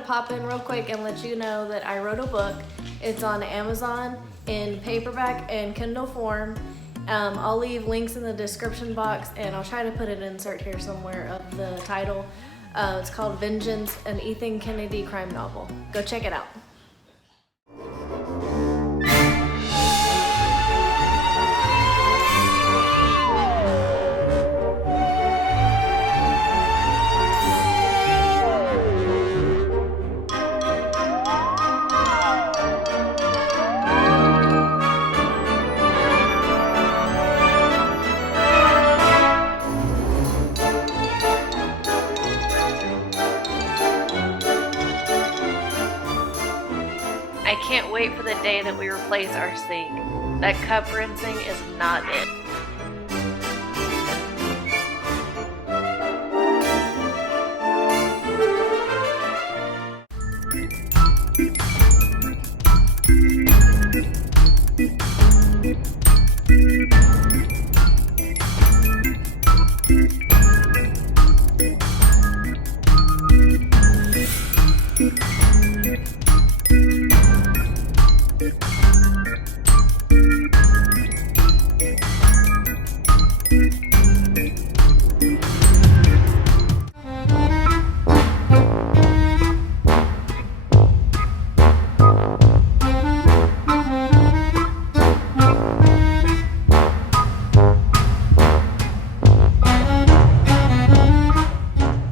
to pop in real quick and let you know that I wrote a book. It's on Amazon in paperback and Kindle form. I'll leave links in the description box, and I'll try to put an insert here somewhere of the title. It's called Vengeance, an Ethan Kennedy crime novel. Go check it out. I can't wait for the day that we replace our sink. That cup rinsing is not it.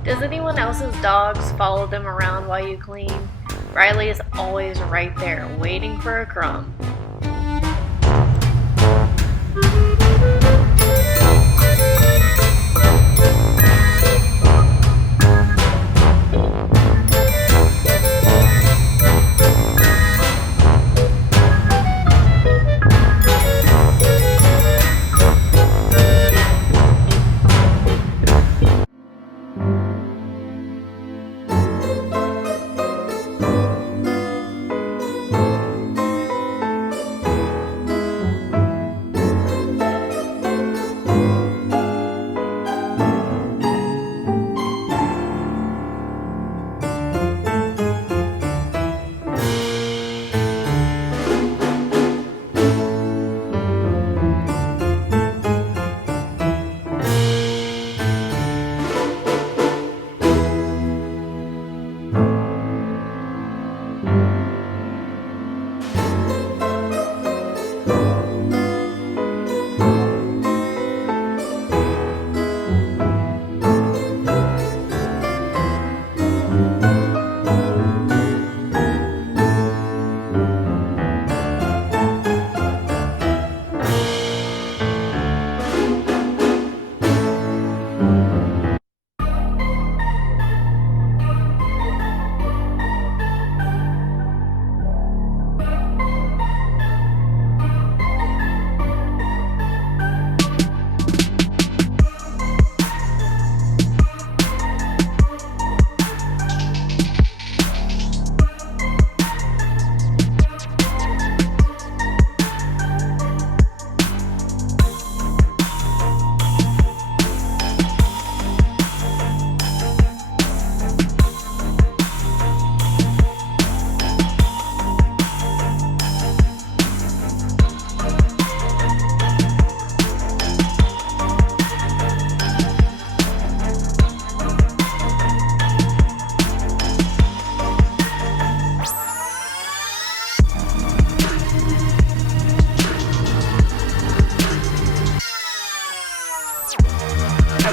Does anyone else's dogs follow them around while you clean? Riley is always right there, waiting for a crumb.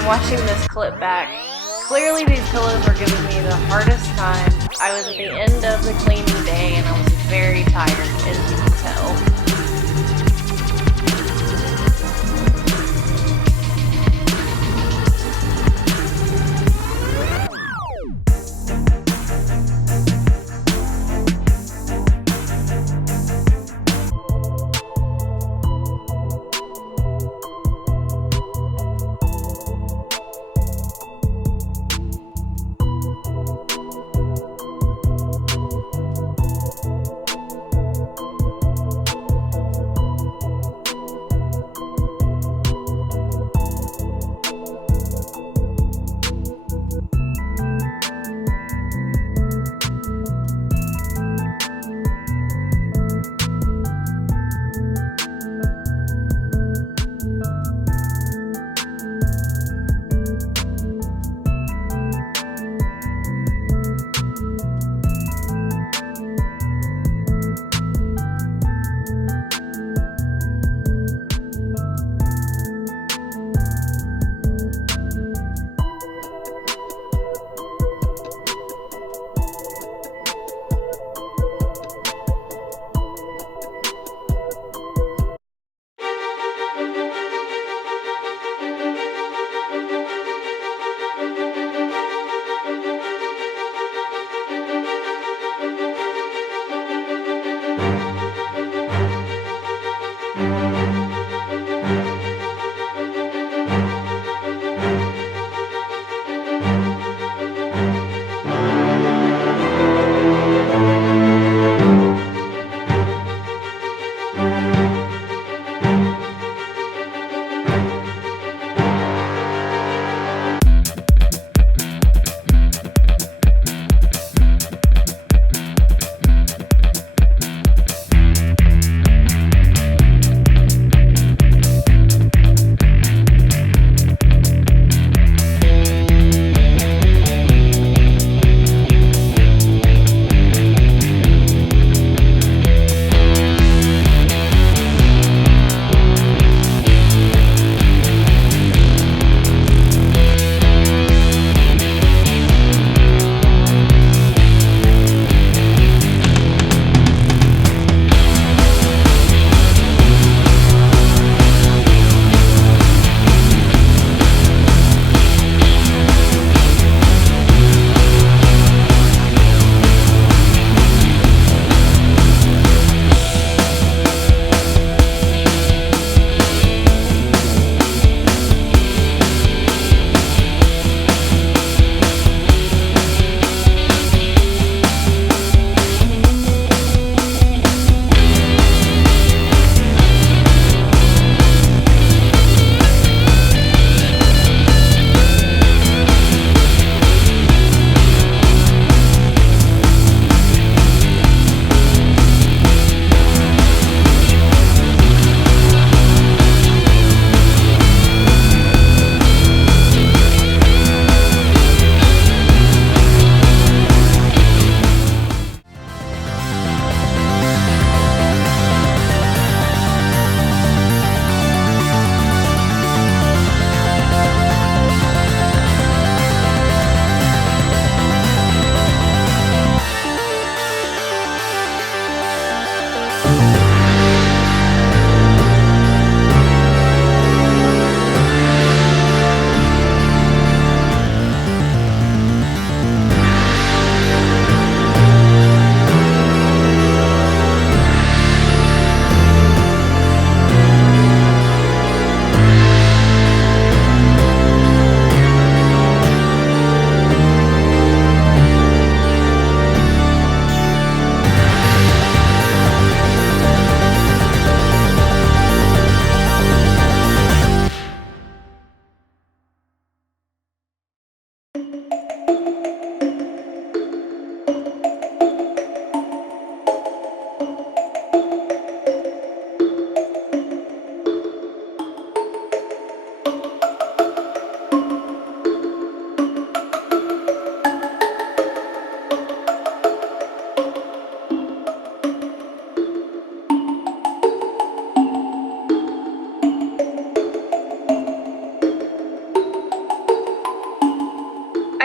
Watching this clip back, clearly these pillows were giving me the hardest time. I was at the end of the cleaning day and I was very tired, as you can tell.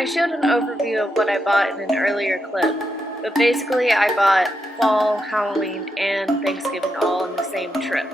I showed an overview of what I bought in an earlier clip, but basically I bought fall, Halloween, and Thanksgiving all in the same trip.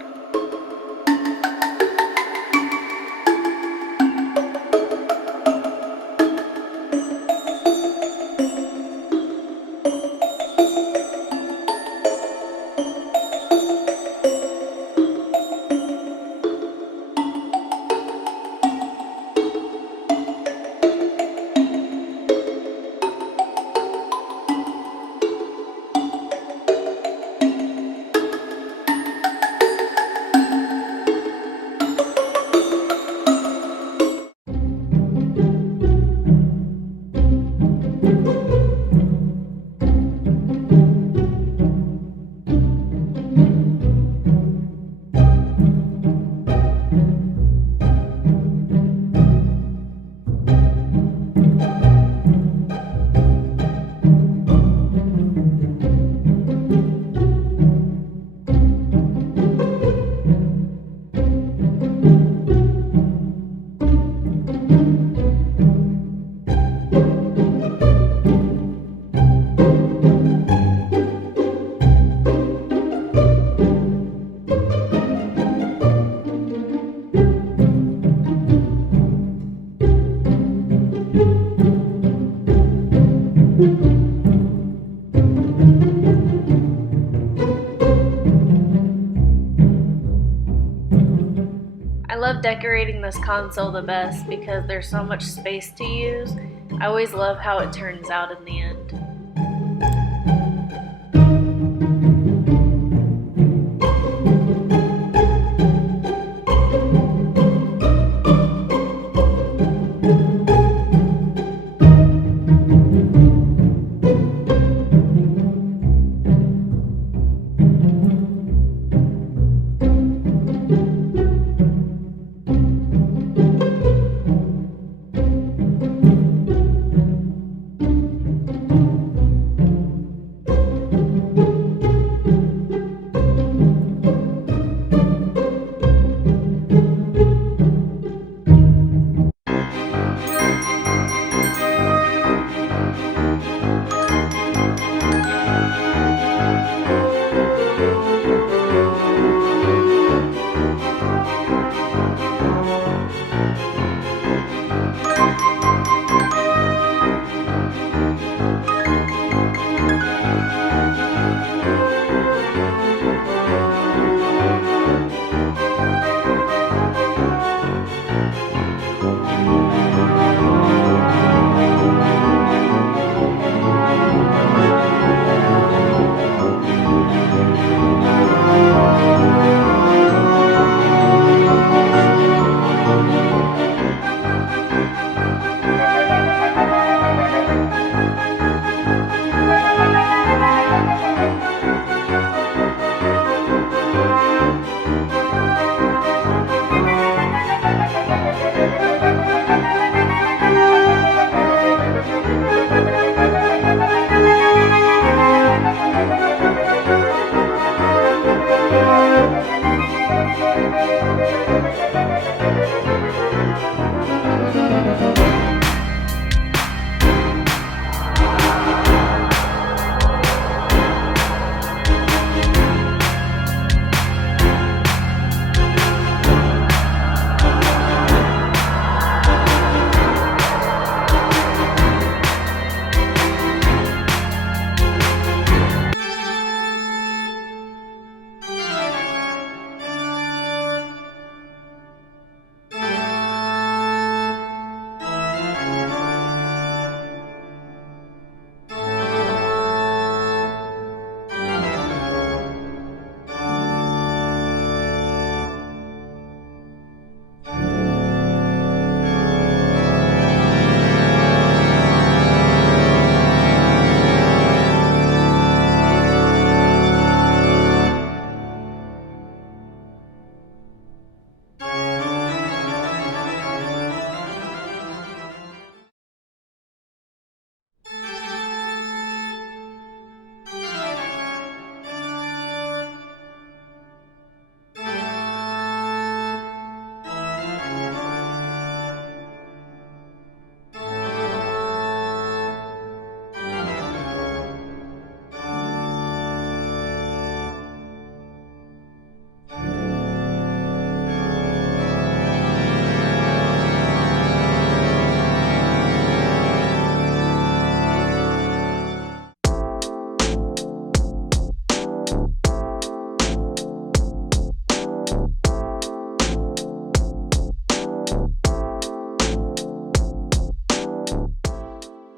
I love decorating this console the best because there's so much space to use. I always love how it turns out in the end.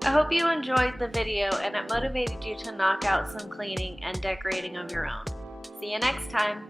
I hope you enjoyed the video and it motivated you to knock out some cleaning and decorating of your own. See you next time.